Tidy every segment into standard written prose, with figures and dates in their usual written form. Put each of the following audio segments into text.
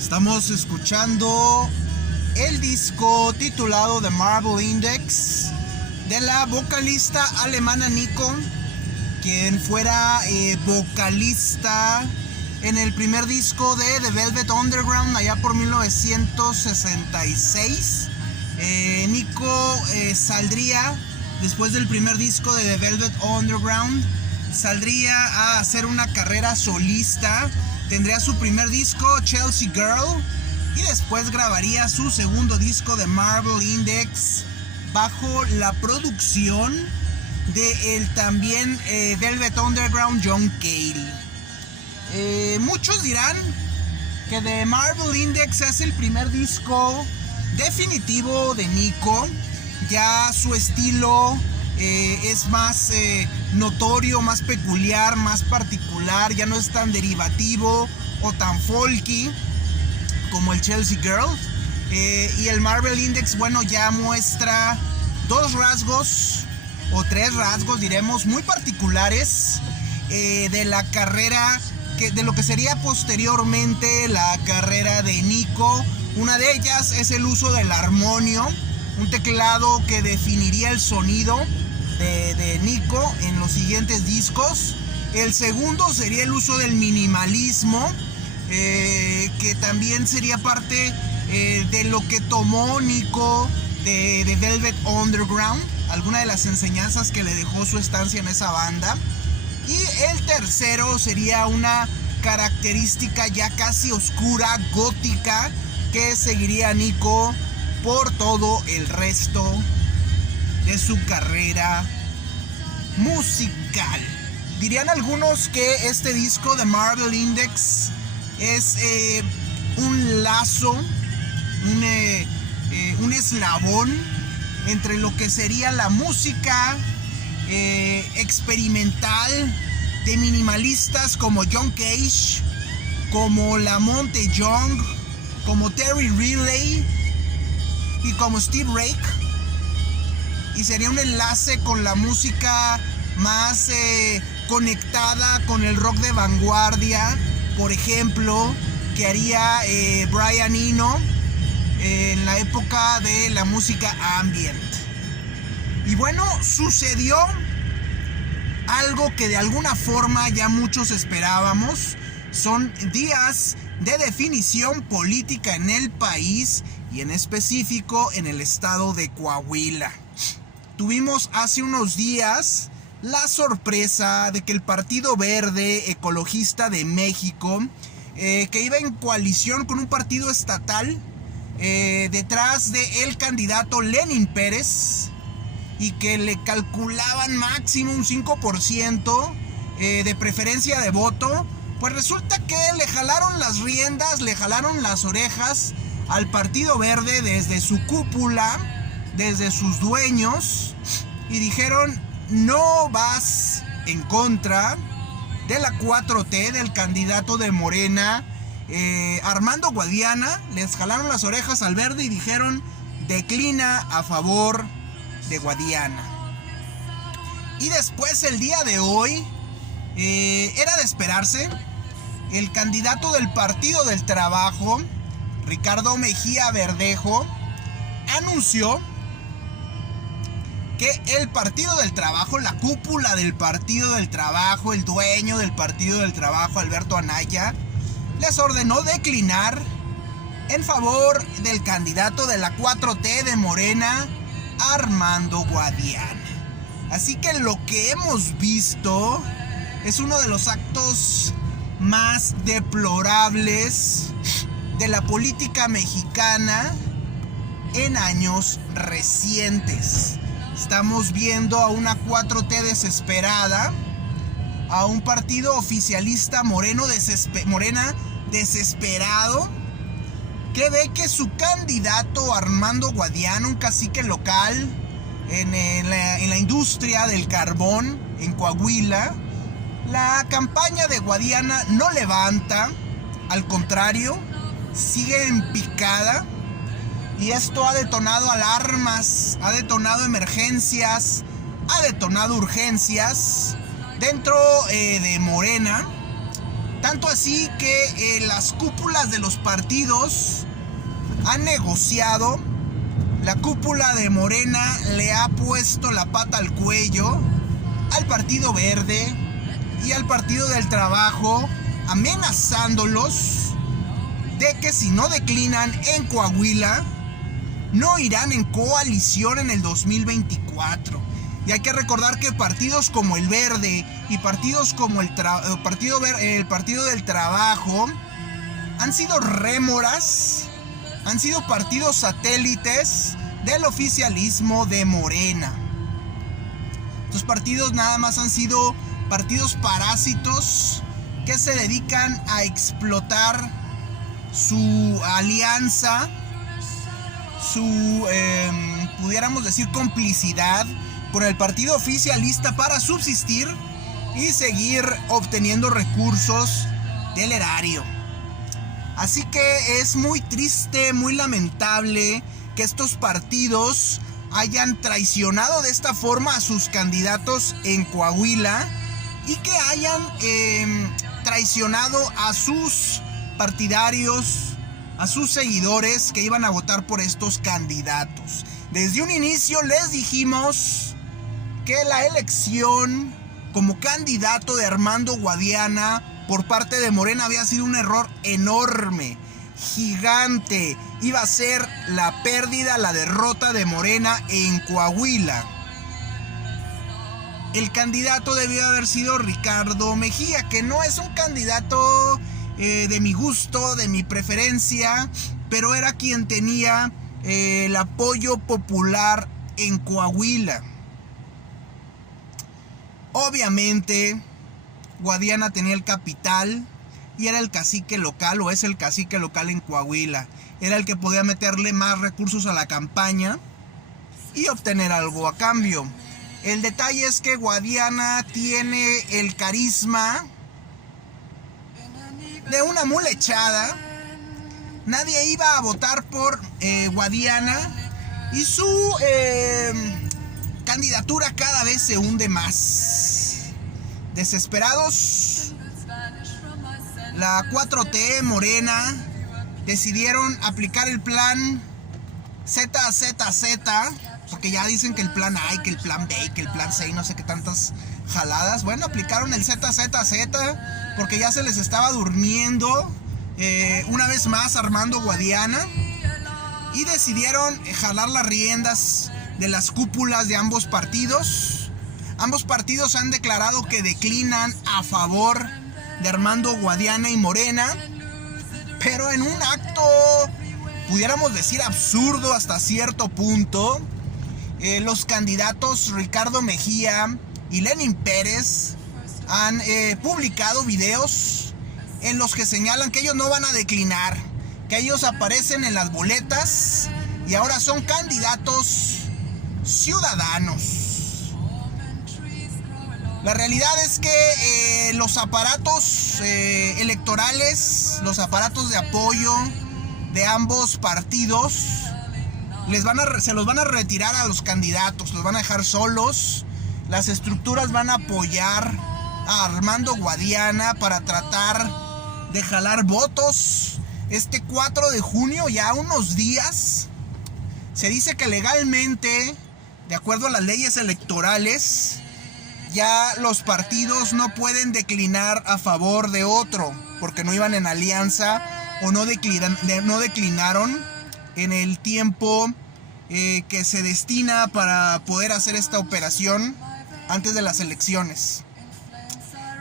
Estamos escuchando el disco titulado The Marble Index de la vocalista alemana Nico, quien fuera vocalista en el primer disco de The Velvet Underground allá por 1966. Nico saldría después del primer disco de The Velvet Underground, saldría a hacer una carrera solista. Tendría su primer disco, Chelsea Girl, y después grabaría su segundo disco de Marble Index bajo la producción de el también Velvet Underground John Cale. Muchos dirán que The Marble Index es el primer disco definitivo de Nico. Ya su estilo es más notorio, más peculiar, más particular. Ya no es tan derivativo o tan folky como el Chelsea Girl. Y el Marble Index, bueno, ya muestra dos rasgos o tres rasgos, diremos, muy particulares de la carrera, de lo que sería posteriormente la carrera de Nico. Una de ellas es el uso del armonio, un teclado que definiría el sonido de Nico en los siguientes discos. El segundo sería el uso del minimalismo, que también sería parte de lo que tomó Nico de Velvet Underground, alguna de las enseñanzas que le dejó su estancia en esa banda. Y el tercero sería una característica ya casi oscura, gótica, que seguiría Nico por todo el resto de su carrera musical. Dirían algunos que este disco de Marble Index es un lazo, un eslabón entre lo que sería la música experimental de minimalistas como John Cage, como Lamonte Young, como Terry Riley y como Steve Reich, y sería un enlace con la música más conectada con el rock de vanguardia, por ejemplo, que haría Brian Eno en la época de la música ambient. Y bueno, sucedió algo que de alguna forma ya muchos esperábamos. Son días de definición política en el país y en específico en el estado de Coahuila. Tuvimos hace unos días la sorpresa de que el Partido Verde Ecologista de México, que iba en coalición con un partido estatal detrás del candidato Lenín Pérez, y que le calculaban máximo un 5% de preferencia de voto, pues resulta que le jalaron las riendas, le jalaron las orejas al Partido Verde desde su cúpula, desde sus dueños, y dijeron: no vas en contra de la 4T, del candidato de Morena, Armando Guadiana. Les jalaron las orejas al Verde y dijeron: declina a favor de Guadiana. Y después, el día de hoy, era de esperarse, el candidato del Partido del Trabajo, Ricardo Mejía Verdejo, anunció que el Partido del Trabajo, la cúpula del Partido del Trabajo, el dueño del Partido del Trabajo, Alberto Anaya, les ordenó declinar en favor del candidato de la 4T de Morena, Armando Guadiana. Así que lo que hemos visto es uno de los actos más deplorables de la política mexicana en años recientes. Estamos viendo a una 4T desesperada, a un partido oficialista Morena desesperado, que ve que su candidato Armando Guadiana, un cacique local en la industria del carbón en Coahuila, la campaña de Guadiana no levanta, al contrario, sigue en picada. Y esto ha detonado alarmas, ha detonado emergencias, ha detonado urgencias dentro de Morena, Tanto así que las cúpulas de los partidos han negociado. La cúpula de Morena le ha puesto la pata al cuello al Partido Verde y al Partido del Trabajo, amenazándolos de que si no declinan en Coahuila, no irán en coalición en el 2024. Y hay que recordar que partidos como el Verde y partidos como el Partido del Trabajo han sido rémoras, han sido partidos satélites del oficialismo de Morena. Estos partidos nada más han sido partidos parásitos que se dedican a explotar su alianza, su, pudiéramos decir, complicidad con el partido oficialista para subsistir y seguir obteniendo recursos del erario. Así que es muy triste, muy lamentable que estos partidos hayan traicionado de esta forma a sus candidatos en Coahuila y que hayan traicionado a sus partidarios, a sus seguidores que iban a votar por estos candidatos. Desde un inicio les dijimos que la elección como candidato de Armando Guadiana por parte de Morena había sido un error enorme, gigante. Iba a ser la pérdida, la derrota de Morena en Coahuila. El candidato debió haber sido Ricardo Mejía, que no es un candidato de mi gusto, de mi preferencia, pero era quien tenía el apoyo popular en Coahuila. Obviamente, Guadiana tenía el capital y era el cacique local, o es el cacique local en Coahuila. Era el que podía meterle más recursos a la campaña y obtener algo a cambio. El detalle es que Guadiana tiene el carisma de una mula echada. Nadie iba a votar por Guadiana y su candidatura cada vez se hunde más. Desesperados, la 4T, Morena, decidieron aplicar el plan ZZZ, porque ya dicen que el plan A, y que el plan B, y que el plan C, y no sé qué tantas jaladas. Bueno, aplicaron el ZZZ porque ya se les estaba durmiendo una vez más Armando Guadiana, y decidieron jalar las riendas de las cúpulas de ambos partidos. Ambos partidos han declarado que declinan a favor de Armando Guadiana y Morena, pero en un acto, pudiéramos decir, absurdo hasta cierto punto. Los candidatos Ricardo Mejía y Lenín Pérez han publicado videos en los que señalan que ellos no van a declinar, que ellos aparecen en las boletas y ahora son candidatos ciudadanos. La realidad es que los aparatos electorales, los aparatos de apoyo de ambos partidos se los van a retirar a los candidatos, los van a dejar solos. Las estructuras van a apoyar a Armando Guadiana para tratar de jalar votos. Este 4 de junio, ya unos días, se dice que legalmente, de acuerdo a las leyes electorales, ya los partidos no pueden declinar a favor de otro, porque no iban en alianza o no declinaron en el tiempo que se destina para poder hacer esta operación antes de las elecciones.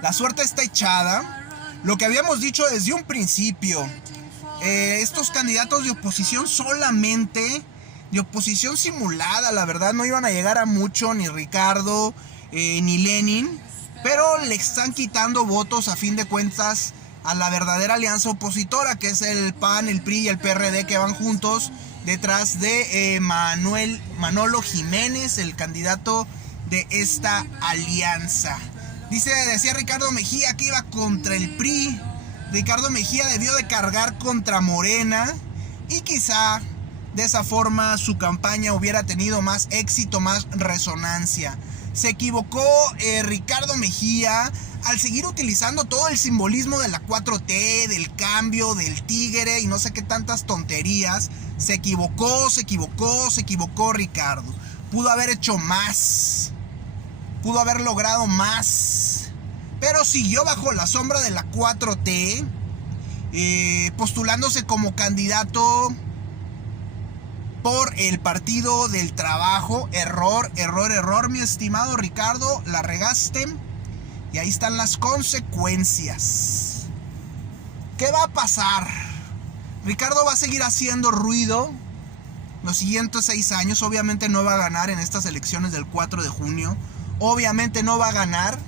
La suerte está echada. Lo que habíamos dicho desde un principio, estos candidatos de oposición solamente, de oposición simulada, la verdad no iban a llegar a mucho, ni Ricardo ni Lenin, pero le están quitando votos a fin de cuentas a la verdadera alianza opositora, que es el PAN, el PRI y el PRD, que van juntos detrás de Manolo Jiménez, el candidato de esta alianza. Decía Ricardo Mejía que iba contra el PRI. Ricardo Mejía debió de cargar contra Morena y quizá de esa forma su campaña hubiera tenido más éxito, más resonancia. Se equivocó Ricardo Mejía al seguir utilizando todo el simbolismo de la 4T, del cambio, del tigre y no sé qué tantas tonterías, se equivocó Ricardo. Pudo haber hecho más, pudo haber logrado más, pero siguió bajo la sombra de la 4T, postulándose como candidato por el Partido del Trabajo. Error, mi estimado Ricardo, la regaste y ahí están las consecuencias. ¿Qué va a pasar? Ricardo va a seguir haciendo ruido los siguientes 6 años. Obviamente no va a ganar en estas elecciones del 4 de junio. Obviamente no va a ganar,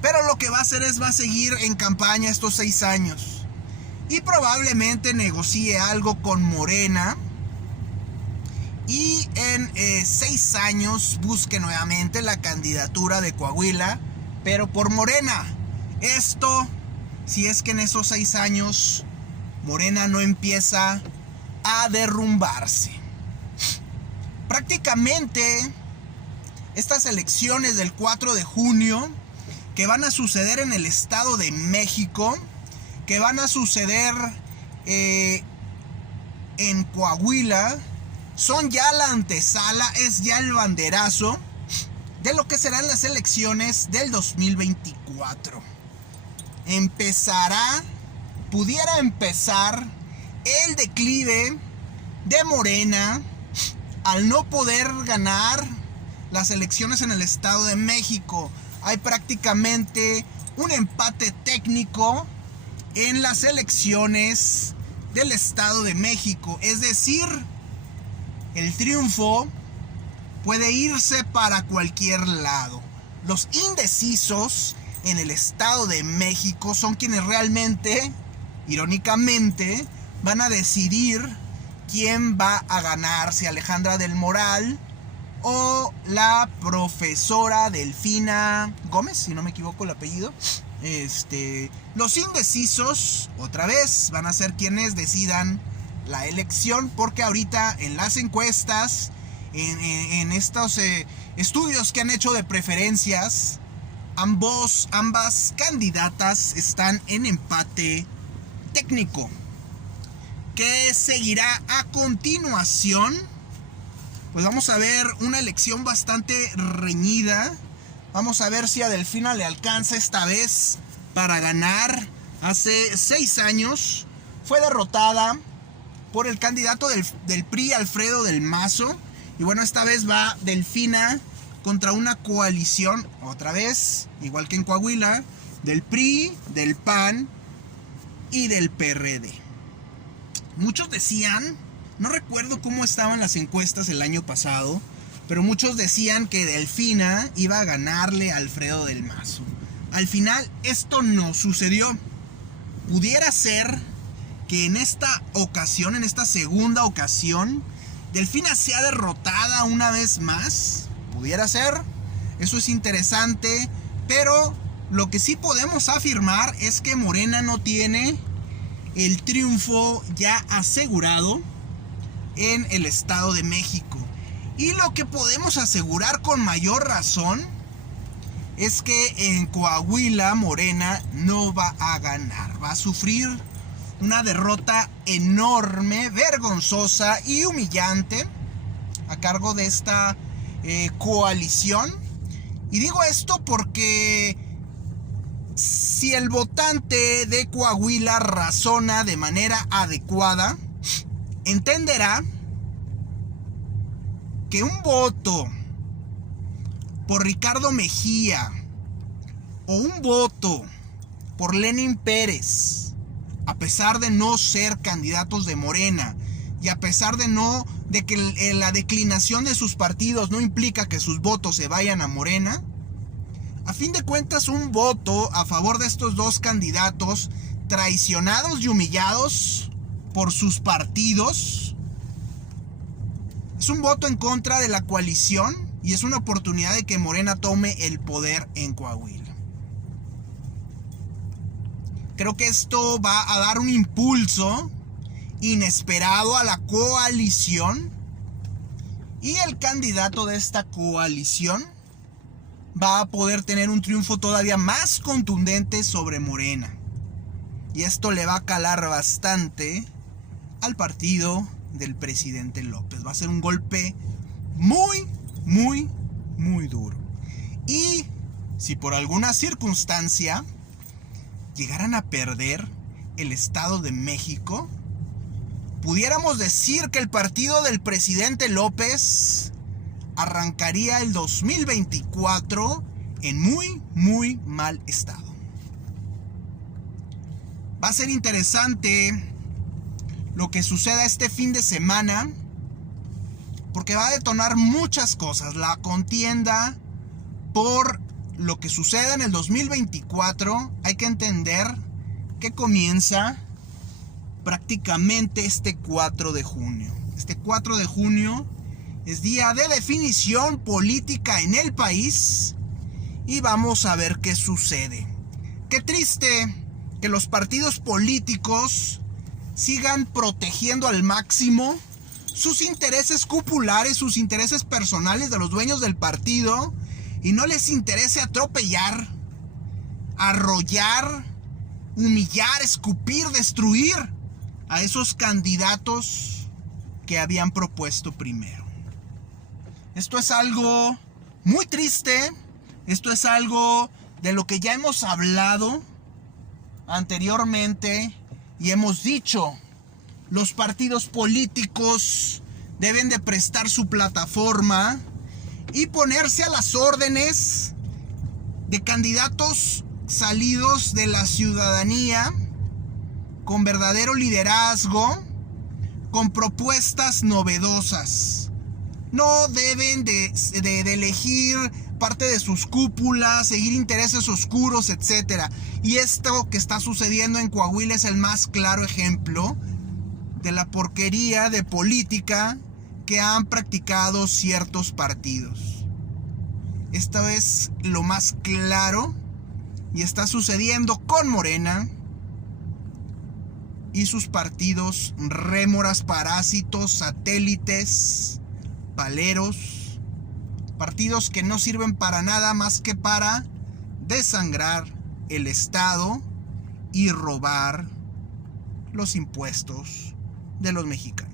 pero lo que va a hacer es va a seguir en campaña estos 6 años y probablemente negocie algo con Morena. Y en 6 años busque nuevamente la candidatura de Coahuila, pero por Morena. Esto, si es que en esos 6 años Morena no empieza a derrumbarse. Prácticamente estas elecciones del 4 de junio que van a suceder en el Estado de México, que van a suceder en Coahuila, son ya la antesala, es ya el banderazo de lo que serán las elecciones del 2024. Pudiera empezar el declive de Morena al no poder ganar las elecciones en el Estado de México. Hay prácticamente un empate técnico en las elecciones del Estado de México, es decir, el triunfo puede irse para cualquier lado. Los indecisos en el Estado de México son quienes realmente, irónicamente, van a decidir quién va a ganar, si Alejandra del Moral o la profesora Delfina Gómez, si no me equivoco el apellido. Los indecisos, otra vez, van a ser quienes decidan la elección, porque ahorita en las encuestas, en estos estudios que han hecho de preferencias, ambas candidatas están en empate técnico. ¿Qué seguirá a continuación? Pues vamos a ver una elección bastante reñida. Vamos a ver si a Delfina le alcanza esta vez para ganar. Hace 6 años fue derrotada por el candidato del PRI, Alfredo del Mazo. Y bueno, esta vez va Delfina contra una coalición, otra vez, igual que en Coahuila, del PRI, del PAN y del PRD. Muchos decían, no recuerdo cómo estaban las encuestas el año pasado, pero muchos decían que Delfina iba a ganarle a Alfredo del Mazo. Al final esto no sucedió. Pudiera ser que en esta ocasión, en esta segunda ocasión, Delfina sea derrotada una vez más. Pudiera ser. Eso es interesante. Pero lo que sí podemos afirmar es que Morena no tiene el triunfo ya asegurado en el Estado de México. Y lo que podemos asegurar con mayor razón es que en Coahuila Morena no va a ganar. Va a sufrir una derrota enorme, vergonzosa y humillante a cargo de esta coalición. Y digo esto porque si el votante de Coahuila razona de manera adecuada, entenderá que un voto por Ricardo Mejía o un voto por Lenin Pérez, a pesar de no ser candidatos de Morena y a pesar de que la declinación de sus partidos no implica que sus votos se vayan a Morena, a fin de cuentas un voto a favor de estos dos candidatos traicionados y humillados por sus partidos es un voto en contra de la coalición y es una oportunidad de que Morena tome el poder en Coahuila. Creo que esto va a dar un impulso inesperado a la coalición y el candidato de esta coalición va a poder tener un triunfo todavía más contundente sobre Morena. Y esto le va a calar bastante al partido del presidente López. Va a ser un golpe muy, muy, muy duro. Y si por alguna circunstancia llegaran a perder el Estado de México, pudiéramos decir que el partido del presidente López arrancaría el 2024 en muy, muy mal estado. Va a ser interesante lo que suceda este fin de semana, porque va a detonar muchas cosas. La contienda por lo que suceda en el 2024, hay que entender que comienza prácticamente este 4 de junio. Este 4 de junio es día de definición política en el país y vamos a ver qué sucede. Qué triste que los partidos políticos sigan protegiendo al máximo sus intereses cupulares, sus intereses personales de los dueños del partido, y no les interese atropellar, arrollar, humillar, escupir, destruir a esos candidatos que habían propuesto primero. Esto es algo muy triste. Esto es algo de lo que ya hemos hablado anteriormente y hemos dicho: los partidos políticos deben de prestar su plataforma y ponerse a las órdenes de candidatos salidos de la ciudadanía, con verdadero liderazgo, con propuestas novedosas. No deben de elegir parte de sus cúpulas, seguir intereses oscuros, etc. Y esto que está sucediendo en Coahuila es el más claro ejemplo de la porquería de política que han practicado ciertos partidos. Esto es lo más claro y está sucediendo con Morena y sus partidos rémoras, parásitos, satélites, paleros, partidos que no sirven para nada más que para desangrar el Estado y robar los impuestos de los mexicanos.